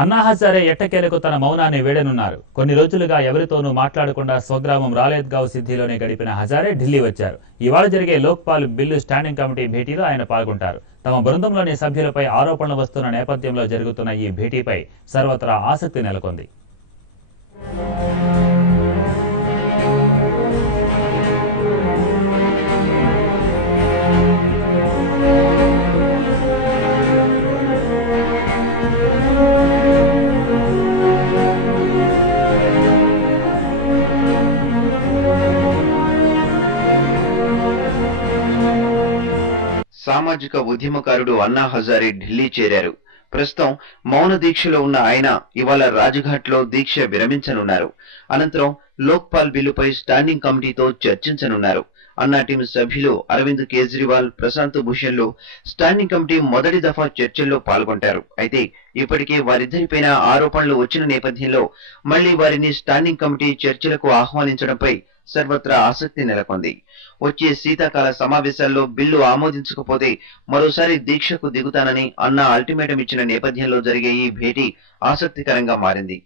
అన్నా హజారే ఎట్టకేలకు తన మౌనాన్ని వేడనున్నారు. కొన్ని రోజులుగా ఎవరితోనూ మాట్లాడకుండా స్వగ్రామం రాలేద్గావ్ సిద్ధిలోనే గడిపిన హజారే ఢిల్లీ వచ్చారు. ఇవాళ జరిగే లోక్పాల్ బిల్లు స్టాండింగ్ కమిటీ భేటీలో ఆయన పాల్గొంటారు. తమ బృందంలోని సభ్యులపై ఆరోపణలు వస్తున్న నేపథ్యంలో జరుగుతున్న ఈ భేటీపై సర్వత్రా ఆసక్తి నెలకొంది. సామాజిక ఉద్యమకారుడు అన్నా హజారే ఢిల్లీ చేరారు. ప్రస్తుతం మౌన దీక్షలో ఉన్న ఆయన ఇవాళ రాజ్ఘాట్ లో దీక్ష విరమించనున్నారు. అనంతరం లోక్పాల్ బిల్లుపై స్టాండింగ్ కమిటీతో చర్చించనున్నారు. అన్నా టీం సభ్యులు అరవింద్ కేజ్రీవాల్, ప్రశాంత్ భూషణ్ లు స్టాండింగ్ కమిటీ మొదటి దఫా చర్చల్లో పాల్గొంటారు. అయితే ఇప్పటికే వారిద్దరిపైన ఆరోపణలు వచ్చిన నేపథ్యంలో మళ్లీ వారిని స్టాండింగ్ కమిటీ చర్చలకు ఆహ్వానించడంపై సర్వత్రా ఆసక్తి నెలకొంది. వచ్చే శీతాకాల సమావేశాల్లో బిల్లు ఆమోదించకపోతే మరోసారి దీక్షకు దిగుతానని అన్నా అల్టిమేటం ఇచ్చిన నేపథ్యంలో జరిగే ఈ భేటీ ఆసక్తికరంగా మారింది.